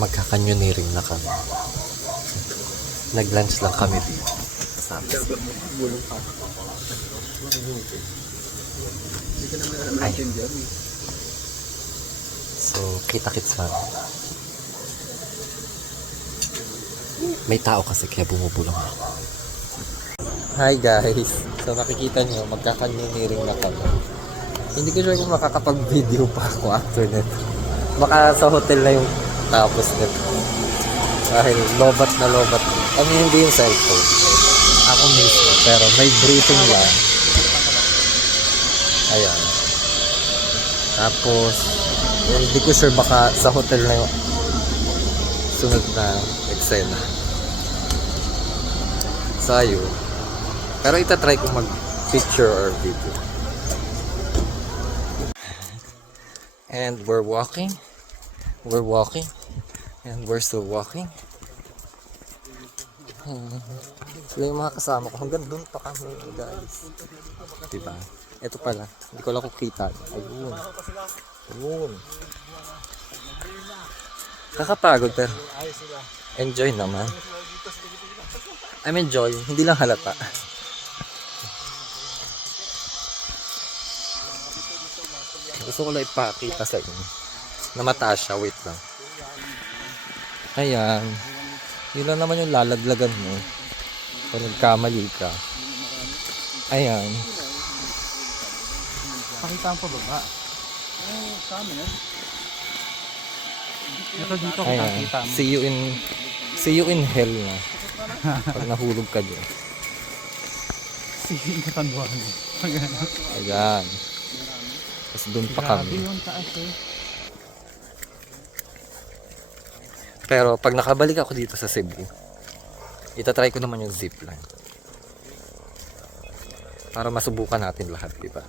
Magkakanyoneering na kami. Nag-lunch lang kami dito. Ay. So, kita-kits pa. May tao kasi kaya bumubulong ako. Hi guys! So nakikita nyo, magkakanyoneering na kami. Hindi ko sure kung makakapag-video pa ako after nito. Baka sa hotel na yung tapos nito. Dahil lobat na lobat. I mean, hindi yung cellphone. Ako mismo. Pero may briefing lang. Ayan. Tapos, hindi ko sure baka sa hotel na yung sunod na eksena. So, ayun. Pero itatry kong mag-picture or video. And we're walking. We're walking. And we're still walking. Sila yung mga kasama ko. Hanggang dun pa kami, guys. Diba? Ito pala. Hindi ko lang kukita. Ayun. Ayun. Kakapagod pero enjoy naman. I'm enjoy. Hindi lang halata. Gusto ko lang ipakita sa inyo na mataas siya. Wait lang. Ayan. Yun lang naman yung lalaglagan mo kung nagkamali ka. Ayan. Pakita ang pababa. Sa amin eh. Ito dito kita mo. See you in hell na. Pag nahulog ka dyan. See you in katanduan. Ayan. Tapos doon pa kami. Grabe yung taas eh. Pero pag nakabalik ako dito sa Cebu, itatry ko naman yung zipline. Para masubukan natin lahat, diba?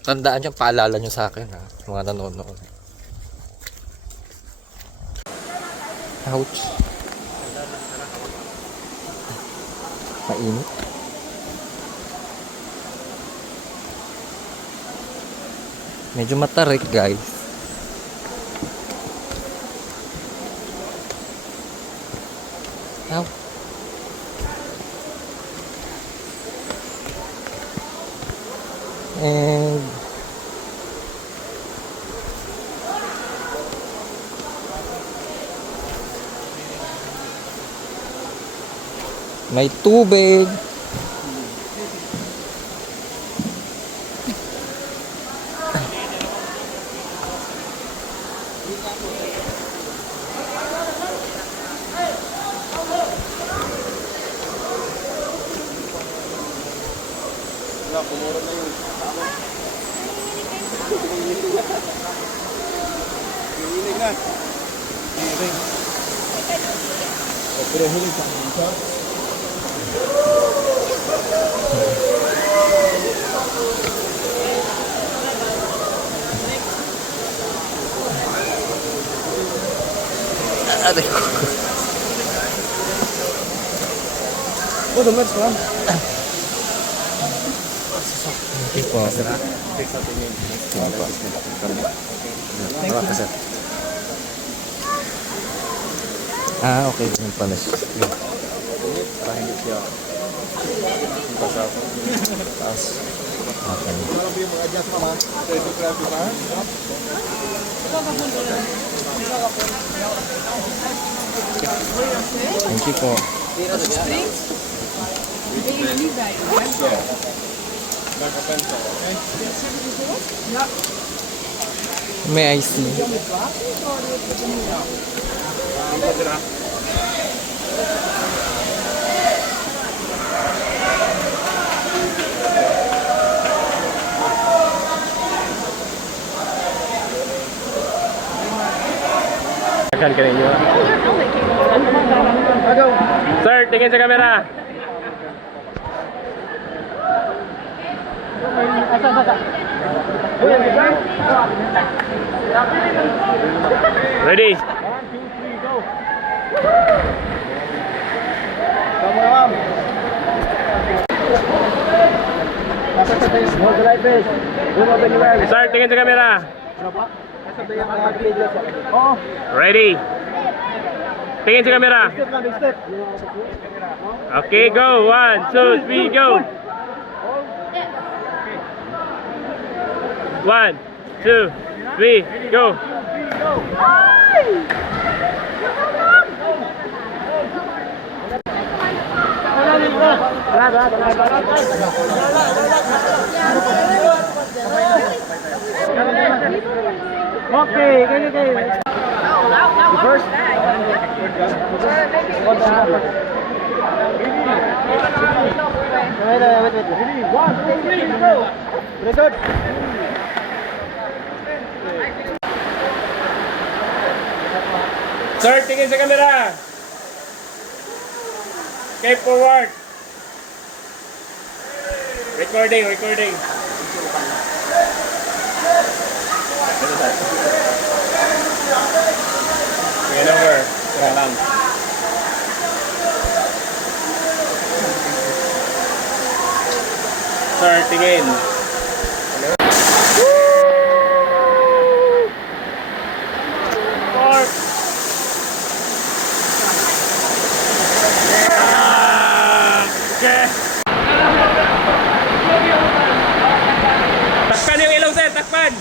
Tandaan nyo, paalala nyo sa akin ha, mga nanonood. Ouch. Mainit. Medyo matarik guys. Ow. And may tubig. Kumura na yun. Hilig na. Hilig. Pero hilig sa kanisa. Aray ko. Oh, dumat pa. Thank you po. Ah, okay. Ganun pala siya. Okay. Thank you po. May I see? Akan ka ninyo. Sir, tingin sa camera. Ready? 1, 2, 3, go. Come on. Hold the light, please. Sir, tingin sa camera. Ano pa? Oo. Ready? Tingin sa camera. Step lang, big step. Okay, go. 1, 2, 3, go. 1, 2, 3, go. Okay, okay. First. Wait. 1, 2, 3, go. Very good. Sir, tingin sa camera. Okay, forward. Recording. Yan over. Teka lang. Sir, tingin. Forward. Okay. Takpan yung ilong, sir. Takpan.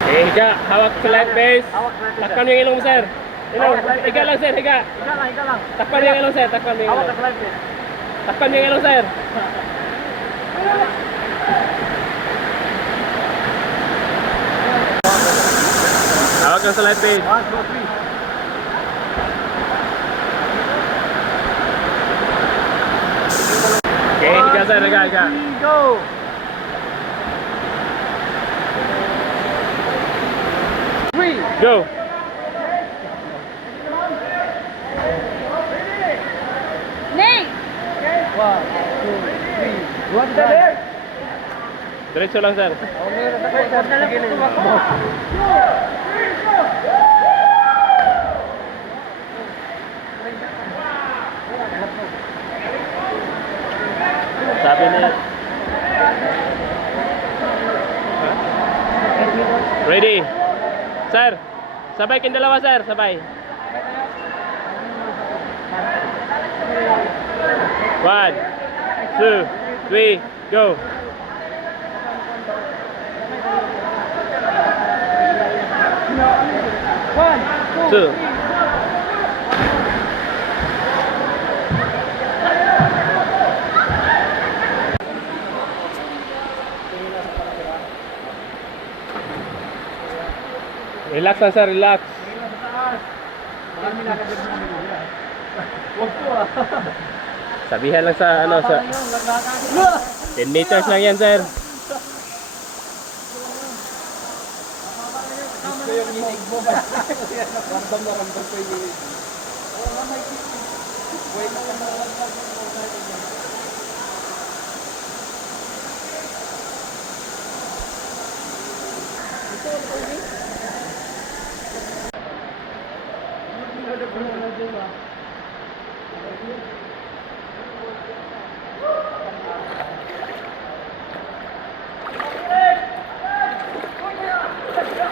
Okay, higa. Hawak sa light base. Takpan yung ilong mo, sir. Ilong. Higa lang, sir. Higa. Higa lang. Takpan yung ilong, sir. Takpan yung ilong. Takpan yung ilong, sir. Hawak lang sa light base. 1, 2, 3. Okay, higa, sir. Higa. Go. Go. Neng! 1, 2, 3. What the heck? Diretso lang, sir. Sabi niya. Ready? Sir, sabay kayong dalawa, sir. Sabay. 1, 2, 3, go. 2. Relax lang, sir. Relax. Sabihan lang sa ano sa 10 meters lang yan, sir.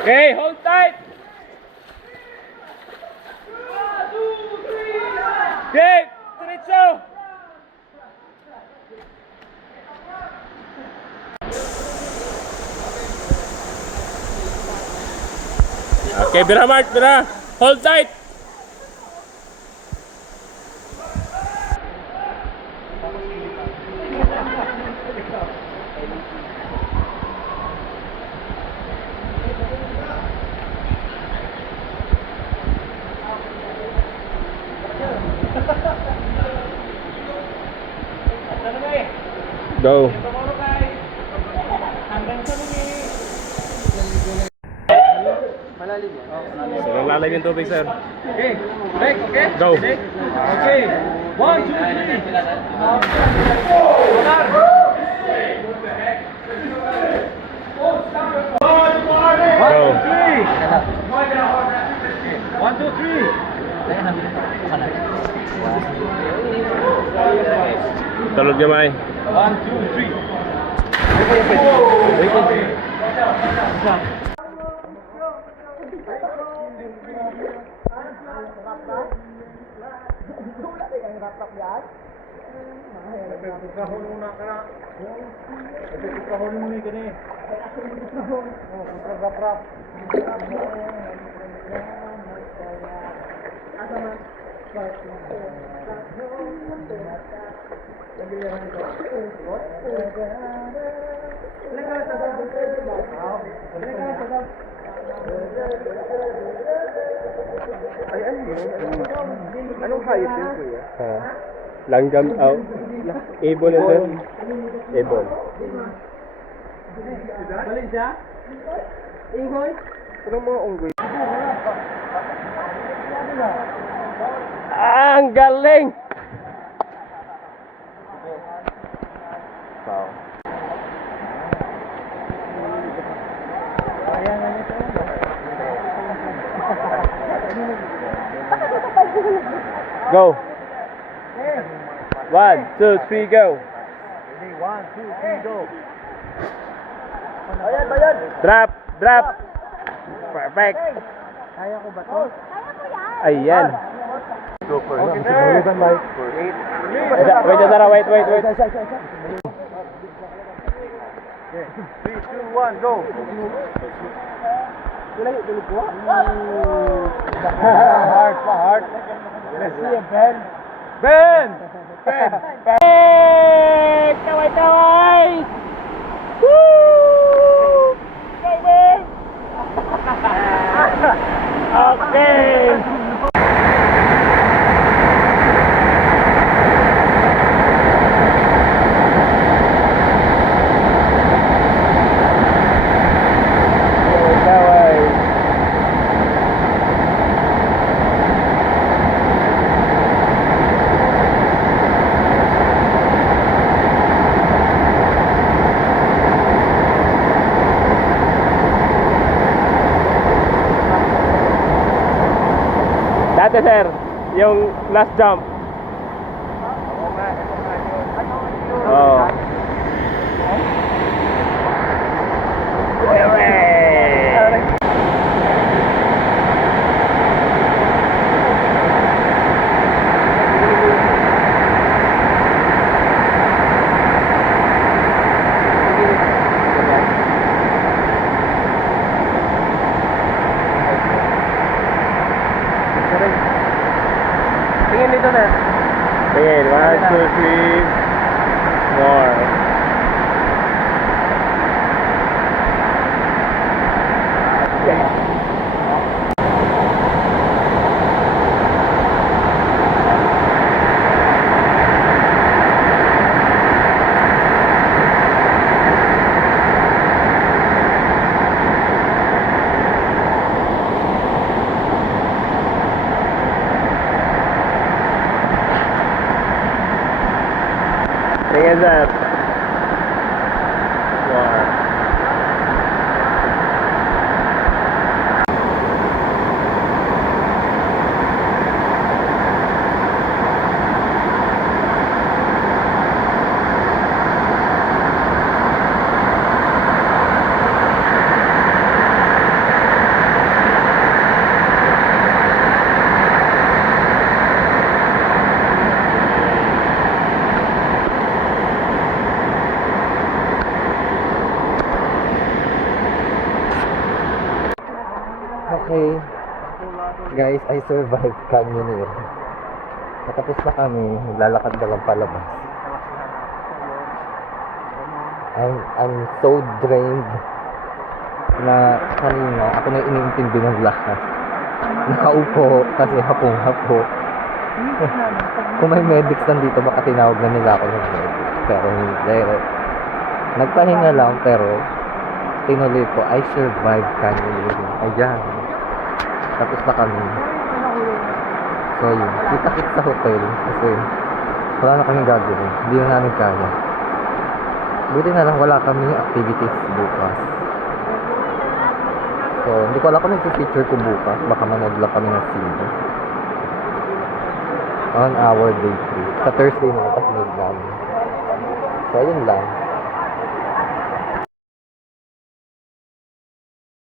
Okay, hold tight. Okay, diretso. Okay, bira Mark, bira. Hold tight. Go. Malalim yan. So, lalim yung tubig, sir. Okay. Break, okay? Go. Okay. 1, 2, 3. Go. 1, 2, 3. Tulog gamay. 1, 2, 3. Langgam out. Ibon na sir. Ibon. Ang galing! Wow. Go. 1, 2, 3, go. 1, 2, 3, go. Drop, drop. Perfect. Kaya ko ba to? Ayan. Go for it. Okay, sir. Wait, Zara, wait. 3, 2, 1, go. Hard. Let's see him, Ben. Ben! Kaway! Woo! Go, Ben! Okay. Dati sir, yung last jump. Oh. Tingin dito, sir. Tingin, 1, 2, 3, more. Tingin sir. More. Okay. Guys, I survived canyoneer. Natapos na kami, naglalakad na lang palabas. I'm so drained na kanina ako na iniintindi ng lahat. Nakaupo kasi hapong-hapo. Kung may medics nandito, baka tinawag na nila ako ng medics. Pero hindi. Nagpahinga lang pero tinuloy ko. I survived canyoneering. Ayan. Tapos na kami. So yun. Kita-kit sa hotel kasi wala na kaming gagawin. Hindi na namin kaya. Buti na lang wala kami activities bukas. So, hindi ko alam kung nagsi-feature ko bukas. Baka manood lang kami ng sino. On our day 3. Sa Thursday na kasunod namin. So, ayun lang.